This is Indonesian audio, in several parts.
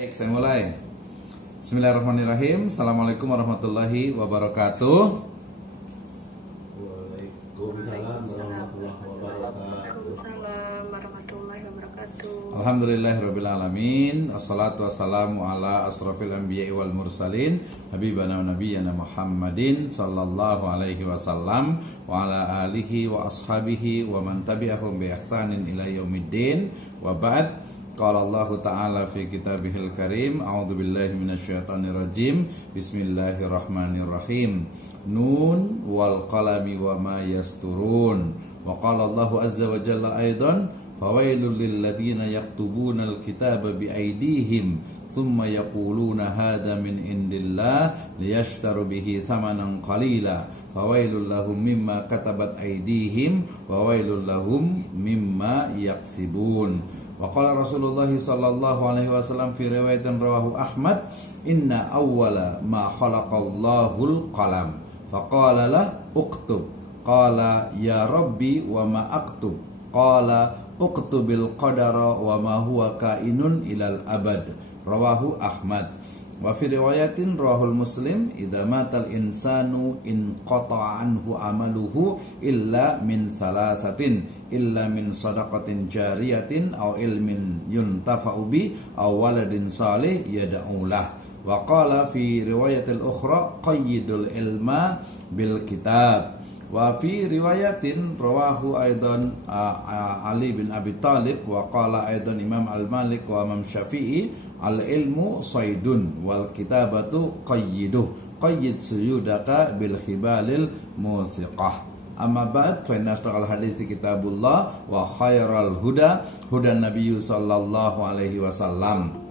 Baik, saya mulai. Bismillahirrahmanirrahim. Assalamualaikum warahmatullahi wabarakatuh. Waalaikumsalam warahmatullahi wabarakatuh. Alhamdulillahirabbil alamin. Assalatu wassalamu ala asrofil anbiya'i wal mursalin habibana wa nabiyyana Muhammadin sallallahu alaihi wasallam wa ala alihi wa ashabihi wa man tabi'ahum bi ihsanin ila yaumiddin. Wa ba'd. Qala Allah Ta'ala fi kitabihil karim. A'udzu billahi minasyaitonir rajim. Bismillahirrahmanirrahim. Nun wal qalami wa ma yasturun. Wa qala Allah azza wa jalla aidan, fawailul lil ladzina yaktubuna al kitaba bi aydihim thumma yaquluna hadza min indillah liyashtaru bihi thamanan qalila. Fawailul lahum mimma katabat aydihim wa wailul lahum mimma yaksibun. Wa qala Rasulullah sallallahu alaihi wasallam fi riwayatin rawahu Ahmad, inna awwala ma khalaqallahul qalam faqala lah uktub, qala ya rabbi wa ma aktub, qala uktubil qadara wa ma huwa kainun ilal abad, rawahu Ahmad. Wa fi riwayatin rawahul Muslim, idza matal insanu in qata'a anhu amaluhu illa min salasatin, illa min sadaqatin jariyatin aw ilmin yuntafa'u bi aw waladin salih yad'u lah. Wa qala fi riwayatil ukhra qayyidul ilma bil kitab. Wa fi riwayatin rawahu aidan Ali bin Abi Thalib wa qala aidan Imam Al-Malik wa Imam Syafi'i, al-ilmu saydun wal kitabatu qayyiduh, qayyid suyudaka bil khibalil musiqah. Amma ba'd, fa inna asdaqal hadithi kitabullah wa khairal huda hudan nabiyyu sallallahu alaihi wasallam.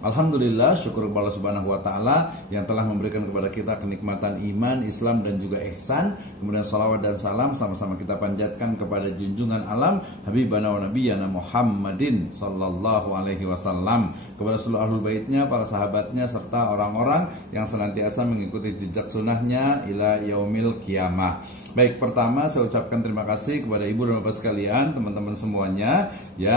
Alhamdulillah, syukur kepada Allah Subhanahu wa taala yang telah memberikan kepada kita kenikmatan iman, Islam dan juga ihsan. Kemudian salawat dan salam sama-sama kita panjatkan kepada junjungan alam habibana wa nabiyyana Muhammadin sallallahu alaihi wasallam, kepada seluruh ahlul baitnya, para sahabatnya serta orang-orang yang senantiasa mengikuti jejak sunnahnya ila yaumil qiyamah. Baik, pertama saya ucapkan terima kasih kepada ibu dan bapak sekalian, teman-teman semuanya ya,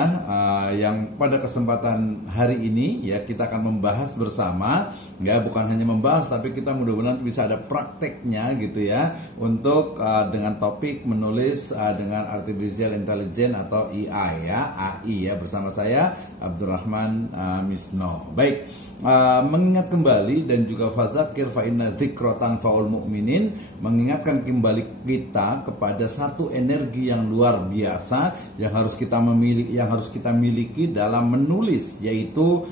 yang pada kesempatan hari ini ya kita akan membahas bersama ya, bukan hanya membahas tapi kita mudah-mudahan bisa ada prakteknya gitu ya, untuk dengan topik menulis dengan artificial intelligence atau AI ya, AI ya, bersama saya Abdurrahman Misno. Baik, mengingat kembali dan juga fadzakir fa inna dzikra tanfa'ul mu'minin, mengingatkan kembali kita kepada satu energi yang luar biasa yang harus kita miliki dalam menulis, yaitu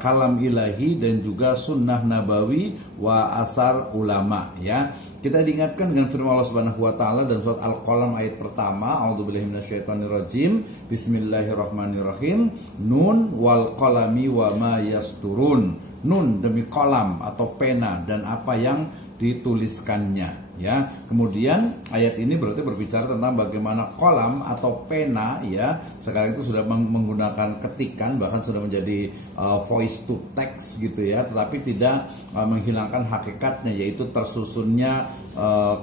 kalam ilahi dan juga sunnah nabawi wa asar ulama ya. Kita diingatkan dengan firman Allah Subhanahu wa taala dalam surat Al-Qalam ayat pertama, a'udzubillahi minasyaitonirrajim, bismillahirrahmanirrahim, nun wal qalami wa ma yasturun. Nun demi kolam atau pena dan apa yang dituliskannya ya. Kemudian ayat ini berarti berbicara tentang bagaimana kolam atau pena ya sekarang itu sudah menggunakan ketikan, bahkan sudah menjadi voice to text gitu ya, tetapi tidak menghilangkan hakikatnya, yaitu tersusunnya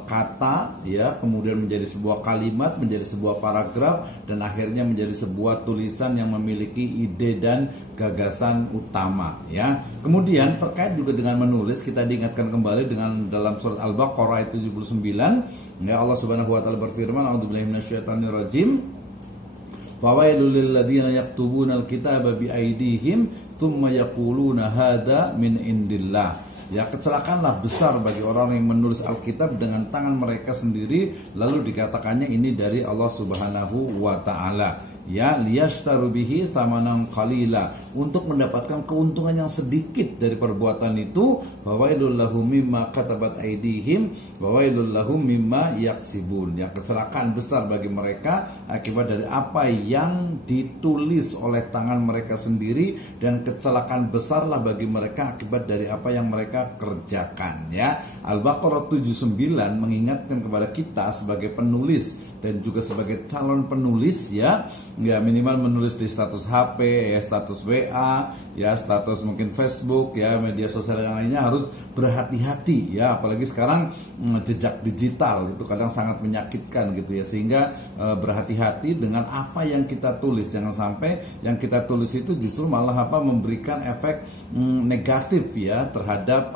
kata ya, kemudian menjadi sebuah kalimat, menjadi sebuah paragraf, dan akhirnya menjadi sebuah tulisan yang memiliki ide dan gagasan utama ya. Kemudian terkait juga dengan menulis, kita diingatkan kembali dengan dalam surat Al-Baqarah ayat 79 ya, Allah Subhanahu wa taala berfirman, a'udzubillahi minasyaitonirrajim, fawailul lil ladzina yaktubuna al-kitaba bi aydihim tsumma yaquluna hadza min indillah. Ya, kecelakaanlah besar bagi orang yang menulis Alkitab dengan tangan mereka sendiri, lalu dikatakannya ini dari Allah Subhanahu wa taala. Ya, liyashtaru bihi thamanan qalila, untuk mendapatkan keuntungan yang sedikit dari perbuatan itu. Fawailul lahum mimma katabat aydihim wa wailul lahum mimma yaksibun. Ya, kecelakaan besar bagi mereka akibat dari apa yang ditulis oleh tangan mereka sendiri, dan kecelakaan besarlah bagi mereka akibat dari apa yang mereka kerjakan ya. Al-Baqarah 79 mengingatkan kepada kita sebagai penulis dan juga sebagai calon penulis ya minimal menulis di status HP, ya status WA, ya status mungkin Facebook, ya media sosial yang lainnya harus berhati-hati ya, apalagi sekarang jejak digital itu kadang sangat menyakitkan gitu ya, sehingga berhati-hati dengan apa yang kita tulis, jangan sampai yang kita tulis itu justru malah memberikan efek negatif ya terhadap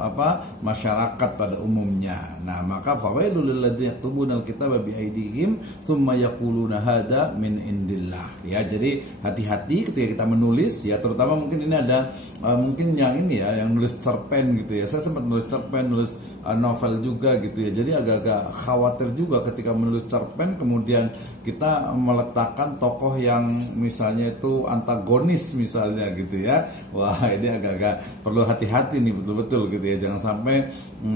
masyarakat pada umumnya. Nah, maka fawailul lil ladzina yaktubuna al-kitaba bi aydihim tsumma yaquluna hadza min indillah. Ya, jadi hati-hati ketika kita menulis ya, terutama mungkin ini ada mungkin yang ini ya, yang nulis cerpen gitu ya. Saya sempat nulis cerpen, nulis novel juga gitu ya. Jadi agak-agak khawatir juga ketika menulis cerpen kemudian kita meletakkan tokoh yang misalnya itu antagonis misalnya gitu ya. Wah, ini agak-agak perlu hati-hati nih betul-betul gitu ya. Jangan sampai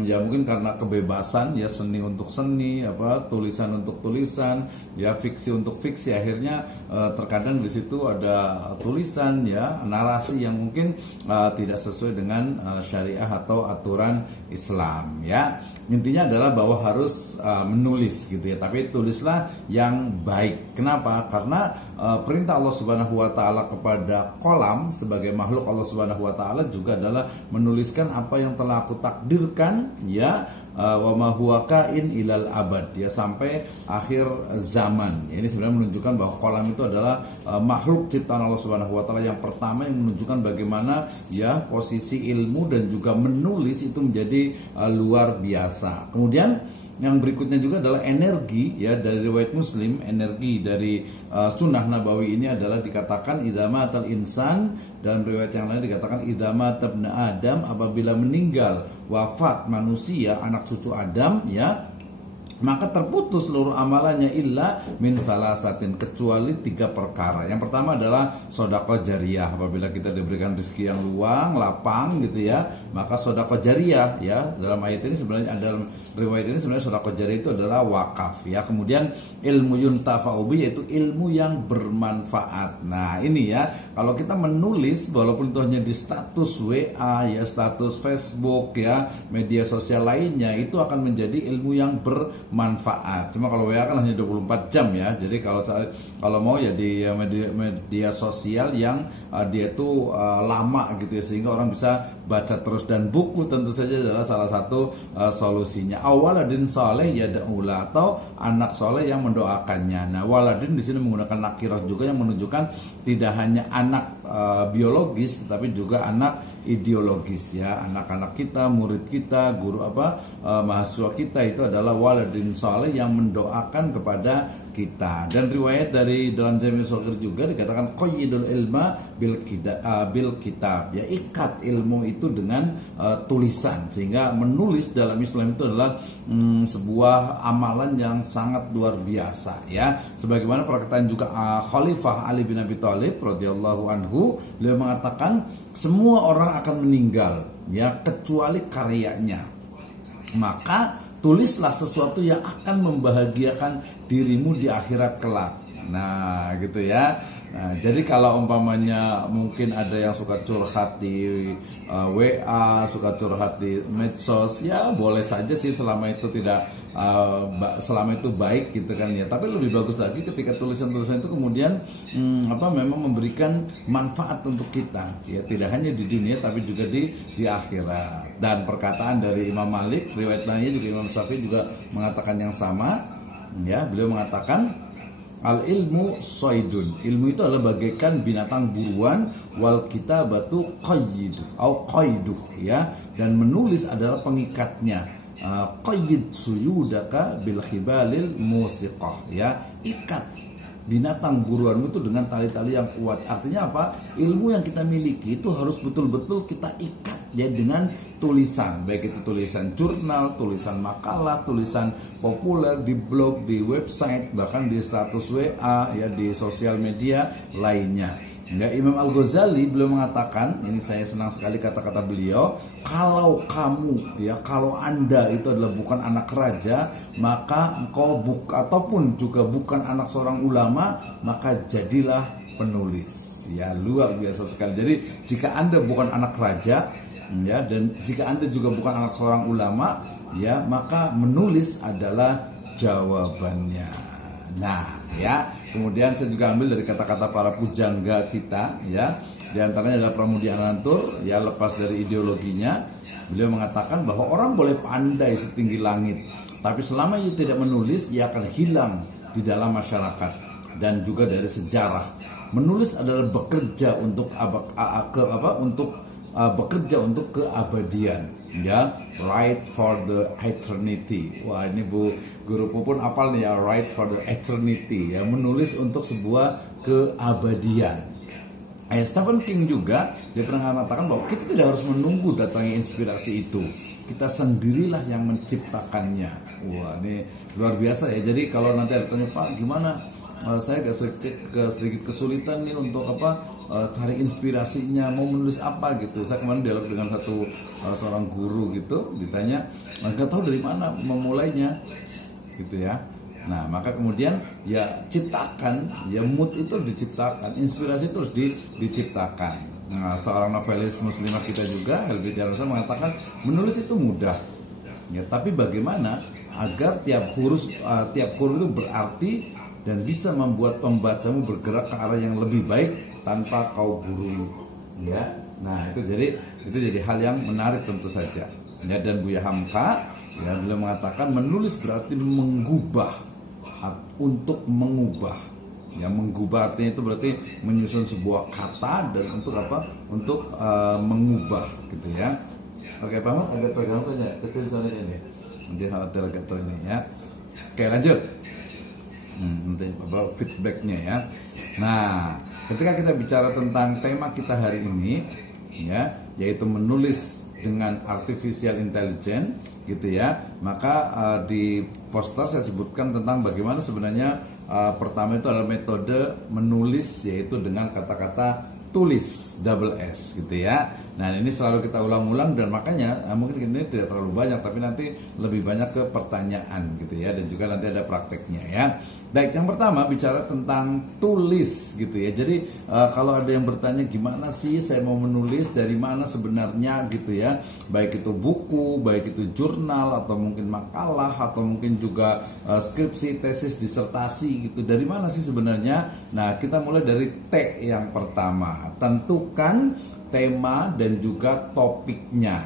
ya mungkin karena kebebasan ya, seni untuk seni, tulisan untuk tulisan, ya fiksi untuk fiksi, akhirnya terkadang di situ ada tulisan ya, narasi yang mungkin tidak sesuai dengan syariah atau aturan Islam ya. Intinya adalah bahwa harus menulis gitu ya, tapi tulislah yang baik. Kenapa? Karena perintah Allah Subhanahu wa taala kepada kolam sebagai makhluk Allah Subhanahu wa taala juga adalah menuliskan apa yang telah aku takdirkan ya, wa ma huwa kain ilal abad ya, sampai akhir zaman. Ini sebenarnya menunjukkan bahwa kolam itu adalah makhluk ciptaan Allah Subhanahu wa taala yang pertama, yang menunjukkan bagaimana ya posisi ilmu dan juga menulis itu menjadi luar biasa. Kemudian yang berikutnya juga adalah energi ya, dari riwayat Muslim, energi dari sunnah nabawi ini adalah dikatakan idza matal insan, dalam riwayat yang lain dikatakan idza mata ibnu Adam, apabila meninggal wafat manusia anak cucu Adam ya, maka terputus seluruh amalannya illa min salasatin, kecuali 3 perkara. Yang pertama adalah sedekah jariyah, apabila kita diberikan rezeki yang luang, lapang gitu ya, maka sedekah jariyah ya, dalam ayat ini sebenarnya, dalam riwayat ini sebenarnya sedekah jariyah itu adalah wakaf ya. Kemudian ilmu yuntafa'u bi, yaitu ilmu yang bermanfaat. Nah, ini ya, kalau kita menulis walaupun itu hanya di status WA ya, status Facebook ya, media sosial lainnya, itu akan menjadi ilmu yang bermanfaat. Cuma kalau WA kan hanya 24 jam ya. Jadi kalau mau ya di media sosial yang dia itu lama gitu ya, sehingga orang bisa baca terus, dan buku tentu saja adalah salah satu solusinya. Awaladin saleh yad'ula, atau anak soleh yang mendoakannya. Nah, waladin di sini menggunakan nakirah juga yang menunjukkan tidak hanya anak biologis tetapi juga anak ideologis ya. Anak-anak kita, murid kita, guru mahasiswa kita itu adalah waladin saleh yang mendoakan kepada kita. Dan riwayat dari dalam Jami' Shaghir juga dikatakan qayyidul ilma bil kitab ya, ikat ilmu itu dengan tulisan, sehingga menulis dalam Islam itu adalah sebuah amalan yang sangat luar biasa ya. Sebagaimana perkataan juga Khalifah Ali bin Abi Thalib radhiyallahu anhu, beliau mengatakan semua orang akan meninggal ya kecuali karyanya, maka tulislah sesuatu yang akan membahagiakan dirimu di akhirat kelak. Nah, gitu ya. Nah, jadi kalau umpamanya mungkin ada yang suka curhat di WA, suka curhat di medsos, ya boleh saja sih selama itu tidak selama itu baik gitu kan ya. Tapi lebih bagus lagi ketika tulisan-tulisan itu kemudian memang memberikan manfaat untuk kita ya, tidak hanya di dunia tapi juga di akhirat. Dan perkataan dari Imam Malik, riwayat lainnya juga Imam Syafi'i juga mengatakan yang sama ya. Beliau mengatakan al ilmu soidun, ilmu itu adalah bagaikan binatang buruan, wal kitabatu qayyiduh atau qayduh ya, dan menulis adalah pengikatnya. Qayyid suyudaka bil khibalil musiqah ya, ikat binatang buruanmu itu dengan tali-tali yang kuat. Artinya apa? Ilmu yang kita miliki itu harus betul-betul kita ikat ya dengan tulisan, baik itu tulisan jurnal, tulisan makalah, tulisan populer di blog, di website, bahkan di status WA ya, di sosial media lainnya. Ya, Imam Al-Ghazali beliau mengatakan, ini saya senang sekali kata-kata beliau, kalau kamu ya, kalau Anda itu adalah bukan anak raja, maka engkau ataupun juga bukan anak seorang ulama, maka jadilah penulis. Ya, luar biasa sekali. Jadi jika Anda bukan anak raja ya, dan jika Anda juga bukan anak seorang ulama ya, maka menulis adalah jawabannya. Nah, ya, kemudian saya juga ambil dari kata-kata para pujangga kita, ya. Di antaranya adalah Pramudia Anantur, ya, lepas dari ideologinya, beliau mengatakan bahwa orang boleh pandai setinggi langit, tapi selama ia tidak menulis, ia akan hilang di dalam masyarakat dan juga dari sejarah. Menulis adalah bekerja untuk bekerja untuk keabadian, ya, right for the eternity. Wah, ini Bu Guru Pupun apal nih ya, right for the eternity, ya, menulis untuk sebuah keabadian. Stephen King juga dia pernah mengatakan bahwa kita tidak harus menunggu datangnya inspirasi itu, kita sendirilah yang menciptakannya. Wah, ini luar biasa ya. Jadi kalau nanti ada tanya, Pak, gimana? Saya sedikit kesulitan nih untuk cari inspirasinya, mau menulis apa gitu. Saya kemarin dialog dengan seorang guru gitu, ditanya nggak tahu dari mana memulainya gitu ya. Nah, maka kemudian ya ciptakan, ya, mood itu diciptakan, inspirasi terus diciptakan. Nah, seorang novelis muslimah kita juga, Helvi Jarosa, mengatakan menulis itu mudah, ya, tapi bagaimana agar tiap huruf itu berarti dan bisa membuat pembacamu bergerak ke arah yang lebih baik tanpa kau gurui, ya. Nah, itu jadi hal yang menarik tentu saja, ya. Dan Buya Hamka, ya, beliau mengatakan menulis berarti untuk mengubah, ya, mengubah artinya itu berarti menyusun sebuah kata dan untuk untuk mengubah gitu ya. Oke, Pak Mat, agak terganggu aja kecil soalnya ini, nanti khawatir agak ini ya. Oke, lanjut. Nanti feedbacknya ya. Nah, ketika kita bicara tentang tema kita hari ini, ya, yaitu menulis dengan artificial intelligence gitu ya, maka di poster saya sebutkan tentang bagaimana sebenarnya pertama itu adalah metode menulis, yaitu dengan kata-kata tulis double S gitu ya. Nah, ini selalu kita ulang-ulang dan makanya mungkin ini tidak terlalu banyak, tapi nanti lebih banyak ke pertanyaan gitu ya, dan juga nanti ada prakteknya ya. Baik, yang pertama bicara tentang tulis gitu ya. Jadi kalau ada yang bertanya gimana sih saya mau menulis, dari mana sebenarnya gitu ya, baik itu buku, baik itu jurnal, atau mungkin makalah, atau mungkin juga skripsi, tesis, disertasi gitu, dari mana sih sebenarnya? Nah, kita mulai dari T yang pertama, tentukan tema dan juga topiknya.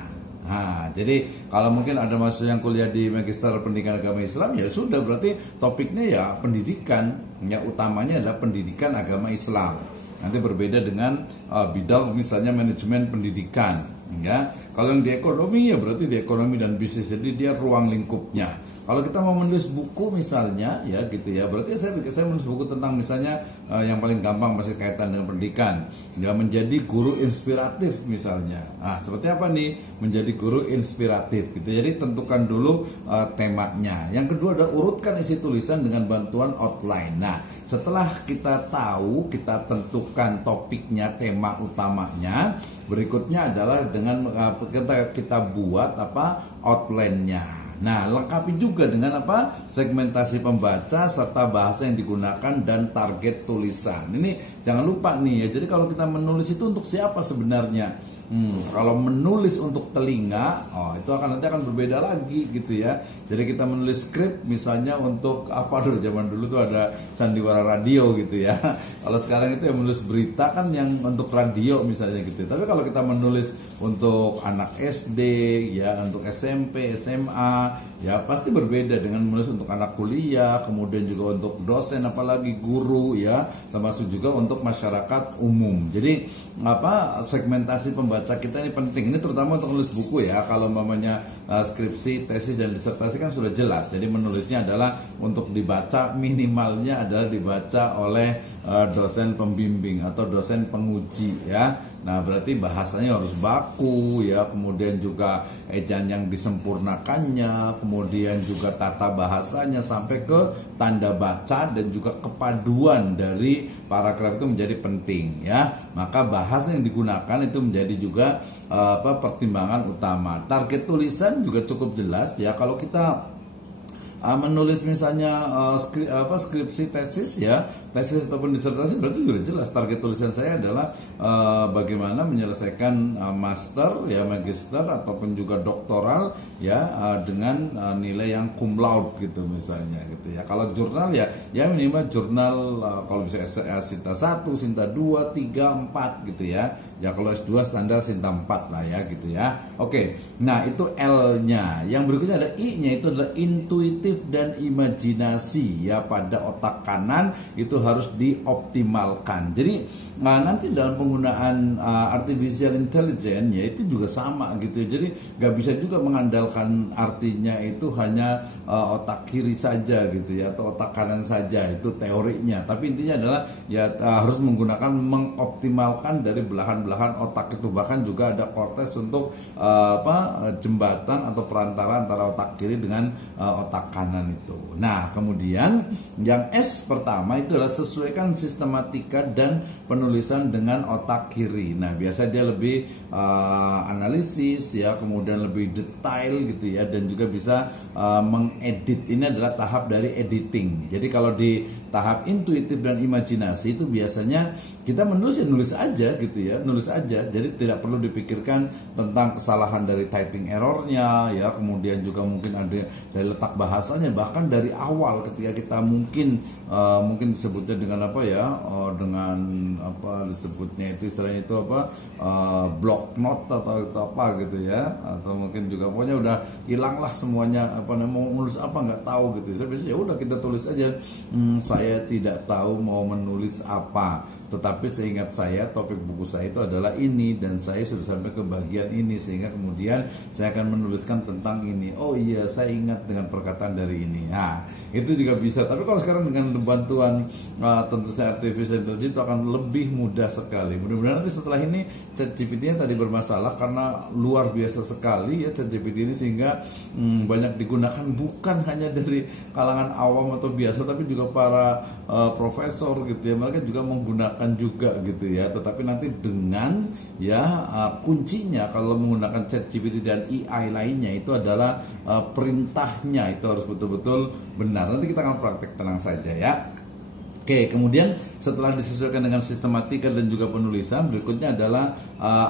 Nah, jadi kalau mungkin ada mahasiswa yang kuliah di Magister Pendidikan Agama Islam, ya sudah, berarti topiknya ya pendidikan, ya, utamanya adalah pendidikan agama Islam. Nanti berbeda dengan bidang misalnya manajemen pendidikan, ya. Kalau yang di ekonomi, ya berarti di ekonomi dan bisnis, jadi dia ruang lingkupnya. Kalau kita mau menulis buku misalnya, ya gitu ya, berarti saya menulis buku tentang misalnya yang paling gampang masih kaitan dengan pendidikan, ya, menjadi guru inspiratif misalnya. Nah, seperti apa nih menjadi guru inspiratif gitu. Jadi tentukan dulu temanya. Yang kedua adalah urutkan isi tulisan dengan bantuan outline. Nah, setelah kita tahu, kita tentukan topiknya, tema utamanya, berikutnya adalah dengan kita buat outline-nya. Nah, lengkapi juga dengan segmentasi pembaca serta bahasa yang digunakan dan target tulisan. Ini jangan lupa nih ya. Jadi kalau kita menulis itu untuk siapa sebenarnya? Kalau menulis untuk telinga, itu nanti akan berbeda lagi gitu ya. Jadi kita menulis skrip misalnya untuk zaman dulu tuh ada sandiwara radio gitu ya. Kalau sekarang itu yang menulis berita kan yang untuk radio misalnya gitu. Tapi kalau kita menulis untuk anak SD, ya, untuk SMP, SMA, ya pasti berbeda dengan menulis untuk anak kuliah, kemudian juga untuk dosen, apalagi guru, ya, termasuk juga untuk masyarakat umum. Jadi segmentasi pembaca kita ini penting. Ini terutama untuk menulis buku ya. Kalau mamanya skripsi, tesis dan disertasi kan sudah jelas. Jadi menulisnya adalah untuk dibaca, minimalnya adalah dibaca oleh dosen pembimbing atau dosen penguji ya. Nah, berarti bahasanya harus baku ya, kemudian juga ejaan yang disempurnakannya, kemudian juga tata bahasanya sampai ke tanda baca dan juga kepaduan dari paragraf itu menjadi penting ya. Maka bahasa yang digunakan itu menjadi juga pertimbangan utama. Target tulisan juga cukup jelas ya. Kalau kita menulis misalnya skripsi tesis ya, tesis ataupun disertasi berarti sudah jelas target tulisan saya adalah bagaimana menyelesaikan master ya, magister ataupun juga doktoral ya dengan nilai yang cum laude gitu misalnya gitu ya. Kalau jurnal ya minimal jurnal kalau bisa Sinta 1, Sinta 2, 3, 4 gitu ya. Ya kalau S2 standar Sinta 4 lah ya gitu ya. Oke. Nah, itu L-nya. Yang berikutnya ada I-nya, itu adalah intuitif dan imajinasi ya, pada otak kanan itu harus dioptimalkan. Jadi nanti dalam penggunaan artificial intelligence ya itu juga sama gitu. Jadi nggak bisa juga mengandalkan artinya itu hanya otak kiri saja gitu ya, atau otak kanan saja, itu teorinya. Tapi intinya adalah ya harus menggunakan, mengoptimalkan dari belahan-belahan otak itu. Bahkan juga ada kortes untuk jembatan atau perantara antara otak kiri dengan otak kanan itu. Nah, kemudian yang S pertama itu adalah sesuaikan sistematika dan penulisan dengan otak kiri. Nah, biasa dia lebih analisis ya, kemudian lebih detail gitu ya, dan juga bisa mengedit. Ini adalah tahap dari editing. Jadi kalau di tahap intuitif dan imajinasi itu biasanya kita nulis aja gitu ya, nulis aja. Jadi tidak perlu dipikirkan tentang kesalahan dari typing errornya ya, kemudian juga mungkin ada dari letak bahasanya, bahkan dari awal ketika kita mungkin disebutnya dengan apa ya, dengan apa disebutnya itu istilahnya itu apa, block note atau apa gitu ya, atau mungkin juga pokoknya udah hilang lah semuanya, apa mau menulis apa nggak tahu gitu. Saya biasanya ya udah kita tulis aja, saya tidak tahu mau menulis apa, tetapi seingat saya topik buku saya itu adalah ini dan saya sudah sampai ke bagian ini, sehingga kemudian saya akan menuliskan tentang ini. Oh iya, saya ingat dengan perkataan dari ini. Nah, itu juga bisa. Tapi kalau sekarang dengan bantuan tentu saja artificial intelligence itu akan lebih mudah sekali. Mudah-mudahan nanti setelah ini ChatGPT-nya tadi bermasalah karena luar biasa sekali ya ChatGPT ini, sehingga banyak digunakan bukan hanya dari kalangan awam atau biasa, tapi juga para profesor gitu ya. Mereka juga menggunakan juga gitu ya. Tetapi nanti dengan ya kuncinya kalau menggunakan ChatGPT dan AI lainnya itu adalah perintahnya itu harus betul-betul benar. Nanti kita akan praktek, tenang saja ya. Oke, kemudian setelah disesuaikan dengan sistematika dan juga penulisan, berikutnya adalah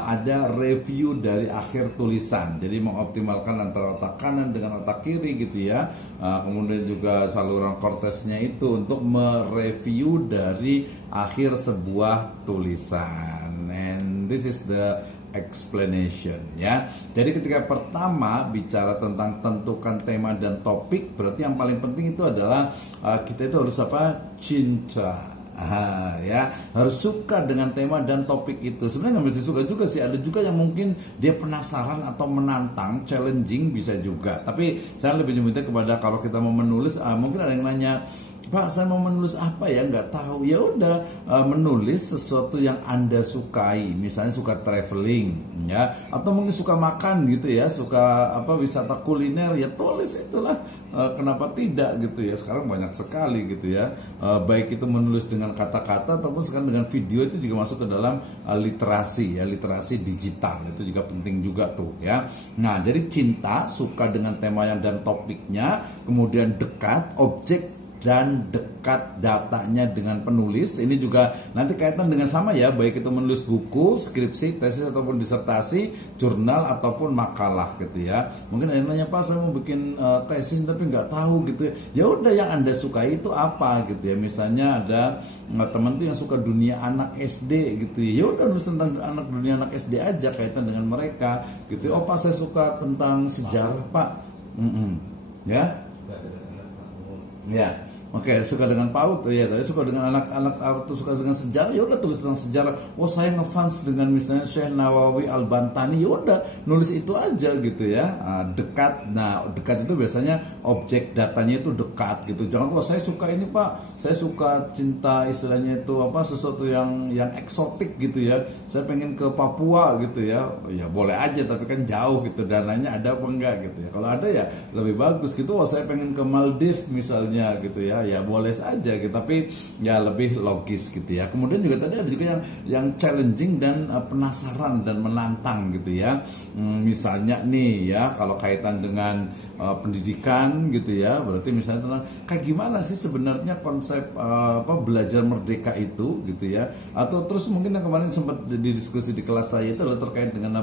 ada review dari akhir tulisan. Jadi mengoptimalkan antara otak kanan dengan otak kiri gitu ya. Kemudian juga saluran kortesnya itu untuk mereview dari akhir sebuah tulisan. And this is the explanation ya. Jadi ketika pertama bicara tentang tentukan tema dan topik, berarti yang paling penting itu adalah kita itu harus apa? Cinta. Ya, harus suka dengan tema dan topik itu. Sebenarnya nggak mesti suka juga sih. Ada juga yang mungkin dia penasaran atau menantang, challenging bisa juga. Tapi saya lebih meminta kepada kalau kita mau menulis, mungkin ada yang nanya, Pak, saya mau menulis apa ya, nggak tahu. Ya udah, menulis sesuatu yang Anda sukai. Misalnya suka traveling ya, atau mungkin suka makan gitu ya, suka apa wisata kuliner, ya tulis itulah. Kenapa tidak gitu ya. Sekarang banyak sekali gitu ya. Baik itu menulis dengan kata-kata ataupun sekarang dengan video, itu juga masuk ke dalam literasi ya, literasi digital. Itu juga penting juga tuh ya. Nah, jadi cinta, suka dengan tema yang dan topiknya, kemudian dekat, objek dan dekat datanya dengan penulis. Ini juga nanti kaitan dengan sama ya, baik itu menulis buku, skripsi, tesis ataupun disertasi, jurnal ataupun makalah gitu ya. Mungkin ada yang nanya, Pak, saya mau bikin tesis tapi nggak tahu gitu ya. Ya udah, yang Anda sukai itu apa gitu ya. Misalnya ada teman tuh yang suka dunia anak SD gitu ya. Ya udah, nulis tentang dunia anak SD aja, kaitan dengan mereka gitu. Oh Pak, saya suka tentang sejarah Pak. Ya. Ya. Oke, suka dengan PAUD ya, tadi suka dengan anak-anak atau suka dengan sejarah, ya udah tulis tentang sejarah. Oh, saya ngefans dengan misalnya Syekh Nawawi Al-Bantani, ya udah nulis itu aja gitu ya. Dekat. Nah, dekat itu biasanya objek datanya itu dekat gitu. Jangan, oh saya suka ini Pak, saya suka cinta istilahnya itu apa, sesuatu yang eksotik gitu ya. Saya pengen ke Papua gitu ya. Ya boleh aja, tapi kan jauh gitu, dananya ada apa enggak gitu ya. Kalau ada ya lebih bagus gitu. Oh, saya pengen ke Maldives misalnya gitu ya. ya boleh saja gitu, tapi ya lebih logis gitu ya. Kemudian juga tadi ada juga yang challenging dan penasaran dan menantang gitu ya. Misalnya nih ya, kalau kaitan dengan pendidikan gitu ya, berarti misalnya tentang kayak gimana sih sebenarnya konsep belajar merdeka itu gitu ya. Atau terus mungkin yang kemarin sempat didiskusi di kelas saya itu adalah terkait dengan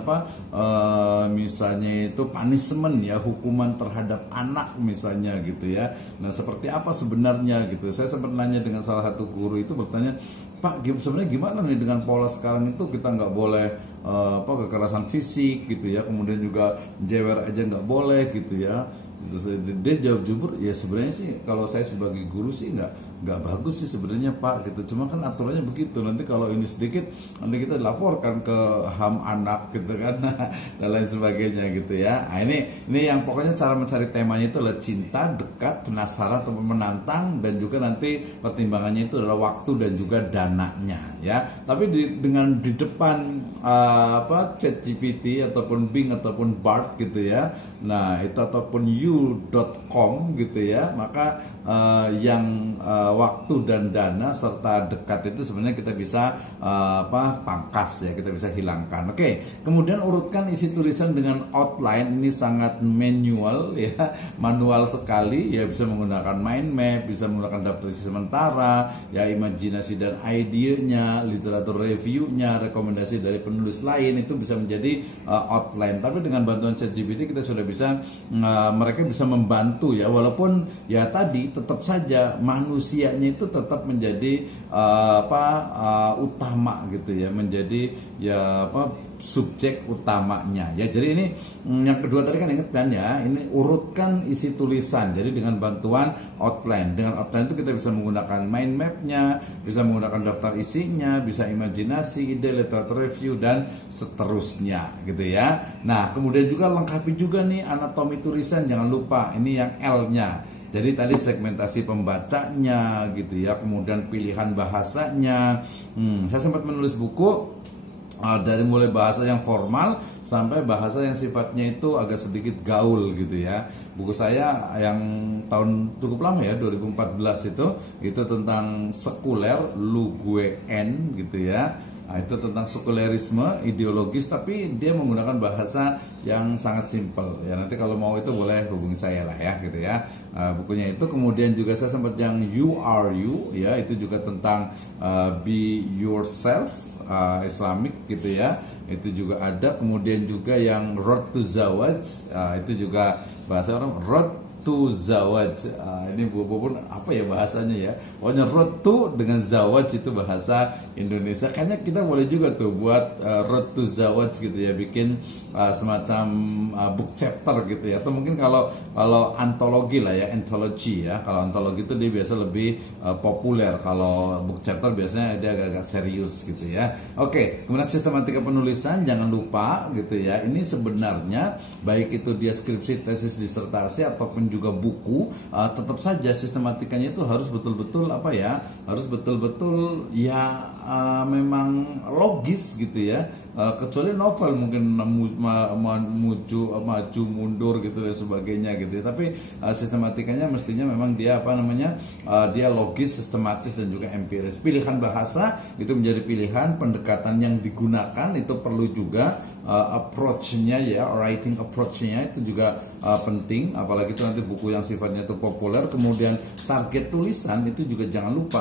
misalnya itu punishment ya, hukuman terhadap anak misalnya gitu ya. Nah seperti apa sebenarnya gitu. Saya sempat nanya dengan salah satu guru itu, bertanya, Pak sebenarnya gimana nih dengan pola sekarang itu, kita nggak boleh kekerasan fisik gitu ya, kemudian juga jewer aja nggak boleh gitu ya. Dia jawab jujur, ya sebenarnya sih kalau saya sebagai guru sih nggak bagus sih sebenarnya Pak gitu, cuma kan aturannya begitu, nanti kalau ini sedikit nanti kita dilaporkan ke HAM anak gitu kan dan lain sebagainya gitu ya. Nah, ini yang pokoknya cara mencari temanya itu adalah cinta, dekat, penasaran atau menantang, dan juga nanti pertimbangannya itu adalah waktu dan juga dananya ya. Tapi dengan di depan ChatGPT ataupun Bing ataupun Bard gitu ya, nah itu ataupun you.com gitu ya, maka yang waktu dan dana serta dekat itu sebenarnya kita bisa pangkas ya, kita bisa hilangkan. Oke, kemudian urutkan isi tulisan dengan outline. Ini sangat manual ya, manual sekali ya, bisa menggunakan mind map, bisa menggunakan daftar isi sementara ya, imajinasi dan idenya, literatur reviewnya, rekomendasi dari penulis lain, itu bisa menjadi outline. Tapi dengan bantuan ChatGPT kita sudah bisa, mereka bisa membantu ya, walaupun ya tadi tetap saja manusianya itu tetap menjadi utama gitu ya, menjadi ya subjek utamanya ya. Jadi ini yang kedua tadi kan ingat kan ya, ini urutkan isi tulisan. Jadi dengan bantuan outline, dengan outline itu kita bisa menggunakan mind mapnya, bisa menggunakan daftar isinya, bisa imajinasi, ide, literatur review dan seterusnya gitu ya. Nah kemudian juga lengkapi juga nih anatomi tulisan, jangan lupa ini yang L-nya. Jadi tadi segmentasi pembacanya gitu ya, kemudian pilihan bahasanya. Saya sempat menulis buku dari mulai bahasa yang formal sampai bahasa yang sifatnya itu agak sedikit gaul gitu ya. Buku saya yang tahun cukup lama ya, 2014 itu tentang sekuler, lu gue n gitu ya. Nah, itu tentang sekulerisme ideologis, tapi dia menggunakan bahasa yang sangat simpel ya. Nanti kalau mau itu boleh hubungi saya lah ya gitu ya. Bukunya itu. Kemudian juga saya sempat yang You Are You ya, itu juga tentang be yourself, Islamic gitu ya, itu juga ada. Kemudian juga yang Road to Zawaj, itu juga bahasa orang Road to Zawaj. Ini pun apa ya bahasanya ya, pokoknya road to dengan zawaj itu bahasa Indonesia. Kayaknya kita boleh juga tuh buat road to zawaj gitu ya, bikin semacam book chapter gitu ya. Atau mungkin kalau antologi lah ya, anthology ya. Kalau antologi itu dia biasa lebih populer. Kalau book chapter biasanya dia agak-agak serius gitu ya. Oke, kemudian sistematika penulisan jangan lupa gitu ya. Ini sebenarnya baik itu dia skripsi, tesis, disertasi ataupun juga buku, tetap saja sistematikanya itu harus betul-betul harus betul-betul ya memang logis gitu ya. Kecuali novel mungkin maju mundur gitu dan sebagainya gitu ya. Tapi sistematikanya mestinya memang dia dia logis, sistematis dan juga empiris. Pilihan bahasa itu menjadi pilihan, pendekatan yang digunakan itu perlu juga, approach-nya ya, writing approach-nya itu juga penting, apalagi itu nanti buku yang sifatnya itu populer. Kemudian target tulisan itu juga jangan lupa.